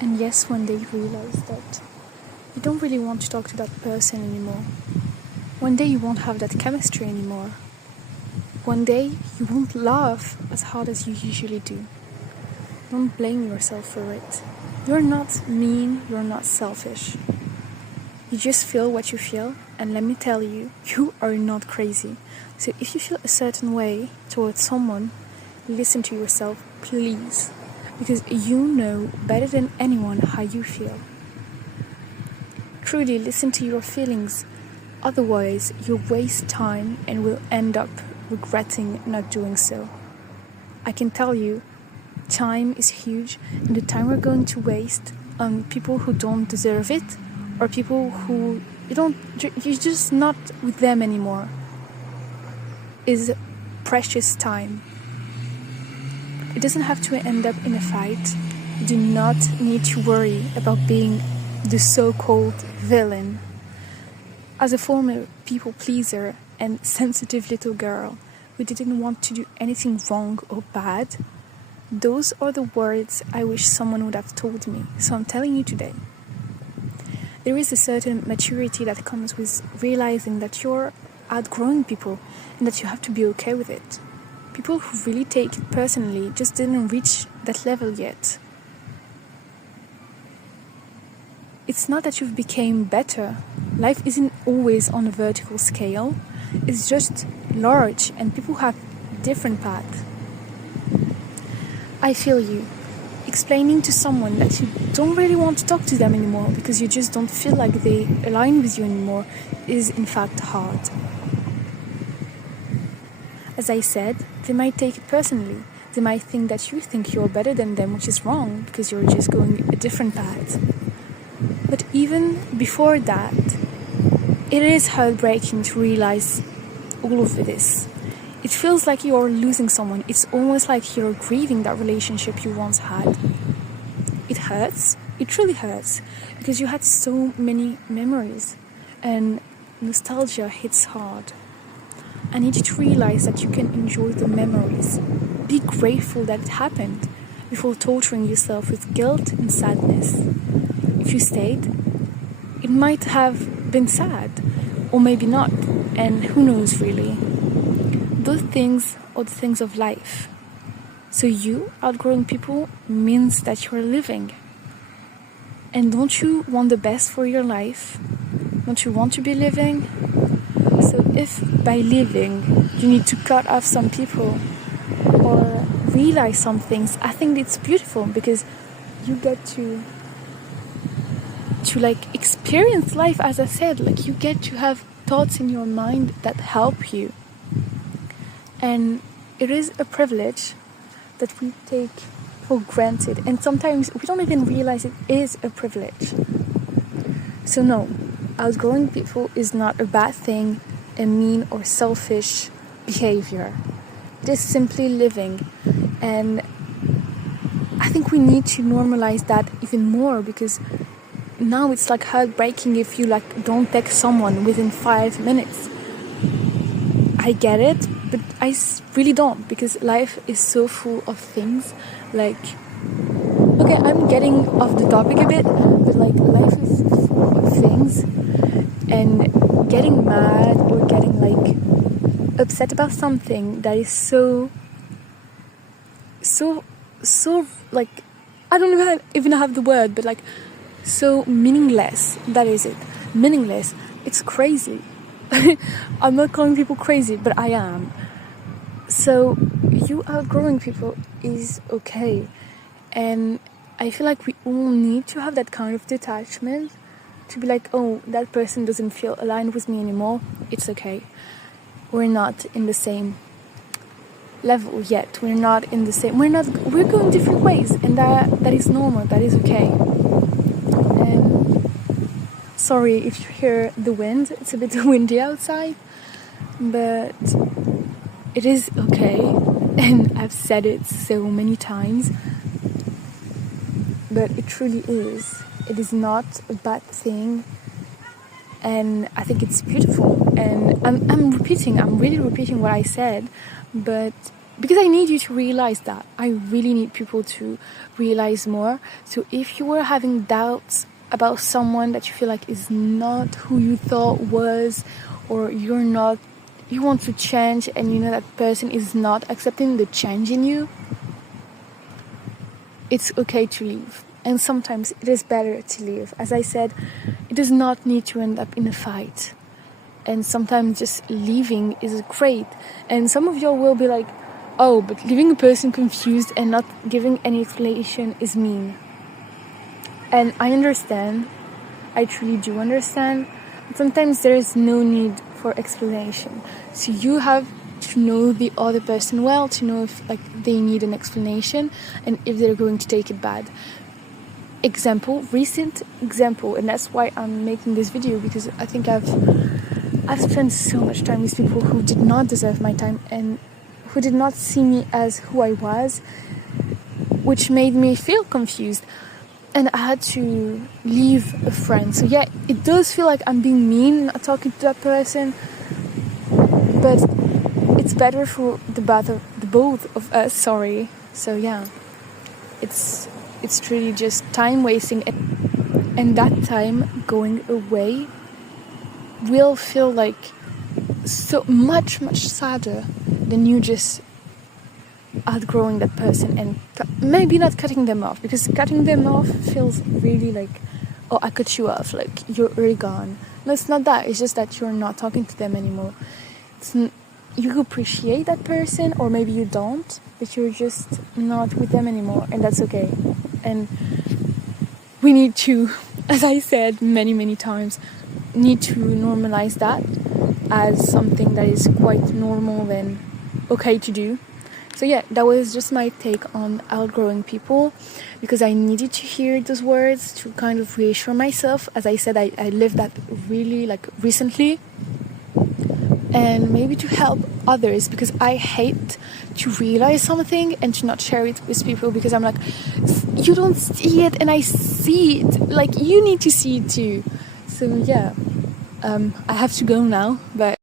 And yes, one day you realize that you don't really want to talk to that person anymore. One day you won't have that chemistry anymore. One day you won't laugh as hard as you usually do. Don't blame yourself for it. You're not mean, you're not selfish. You just feel what you feel, and let me tell you, you are not crazy. So if you feel a certain way towards someone, listen to yourself, please. Because you know better than anyone how you feel. Truly listen to your feelings. Otherwise, you'll waste time and will end up regretting not doing so. I can tell you, time is huge, and the time we're going to waste on people who don't deserve it, or people who you're just not with them anymore, is precious time. It doesn't have to end up in a fight. You do not need to worry about being the so-called villain. As a former people pleaser and sensitive little girl who didn't want to do anything wrong or bad, those are the words I wish someone would have told me. So I'm telling you today. There is a certain maturity that comes with realizing that you're outgrowing people and that you have to be okay with it. People who really take it personally just didn't reach that level yet. It's not that you've become better. Life isn't always on a vertical scale. It's just large, and people have different paths. I feel you. Explaining to someone that you don't really want to talk to them anymore because you just don't feel like they align with you anymore is in fact hard. As I said, they might take it personally. They might think that you think you're better than them, which is wrong because you're just going a different path. But even before that, it is heartbreaking to realize all of this. It feels like you're losing someone. It's almost like you're grieving that relationship you once had. It hurts. It truly hurts because you had so many memories and nostalgia hits hard. I need you to realize that you can enjoy the memories. Be grateful that it happened before torturing yourself with guilt and sadness. If you stayed, it might have been sad, or maybe not, and who knows really. Those things are the things of life. So you outgrowing people means that you're living. And don't you want the best for your life? Don't you want to be living? So if by living you need to cut off some people or realize some things, I think it's beautiful because you get to like experience life. As I said, like you get to have thoughts in your mind that help you. And it is a privilege that we take for granted. And sometimes we don't even realize it is a privilege. So no, outgrowing people is not a bad thing, a mean or selfish behavior. It is simply living. And I think we need to normalize that even more because now it's like heartbreaking if you like don't text someone within 5 minutes. I get it, but I really don't because life is so full of things. Like, okay, I'm getting off the topic a bit, but like life is full of things, and getting mad or getting like upset about something that is so like, I don't even have the word, but like so meaningless. That is it. Meaningless. It's crazy. I'm not calling people crazy, but I am. So you outgrowing people is okay. And I feel like we all need to have that kind of detachment to be like, oh, that person doesn't feel aligned with me anymore. It's okay. We're not in the same level yet. We're going different ways, and that is normal. That is okay. Sorry if you hear the wind, it's a bit windy outside, but it is okay, and I've said it so many times, but it truly is. It is not a bad thing, and I think it's beautiful, and I'm really repeating what I said, but because I need you to realize that. I really need people to realize more. So if you were having doubts about someone that you feel like is not who you thought was, or you want to change and you know that person is not accepting the change in you, it's okay to leave. And sometimes it is better to leave. As I said, it does not need to end up in a fight. And sometimes just leaving is great. And some of y'all will be like, oh, but leaving a person confused and not giving any explanation is mean. And I understand. I truly do understand. But sometimes there is no need for explanation. So you have to know the other person well to know if they need an explanation and if they're going to take it bad. Recent example, and that's why I'm making this video, because I think I've spent so much time with people who did not deserve my time and who did not see me as who I was, which made me feel confused, and I had to leave a friend. So yeah, it does feel like I'm being mean, not talking to that person, but it's better for the both of us. So yeah, it's truly just time wasting, and that time going away will feel like so much sadder than you just outgrowing that person and maybe not cutting them off, because cutting them off feels really like, oh, I cut you off, like you're already gone. No, it's not that. It's just that you're not talking to them anymore. You appreciate that person, or maybe you don't, but you're just not with them anymore, and that's okay. And we need to, as I said many times, need to normalize that as something that is quite normal and okay to do. So yeah, that was just my take on outgrowing people, because I needed to hear those words to kind of reassure myself. As I said, I lived that really recently, and maybe to help others, because I hate to realize something and to not share it with people, because I'm like, you don't see it and I see it, like you need to see it too. So yeah, I have to go now, but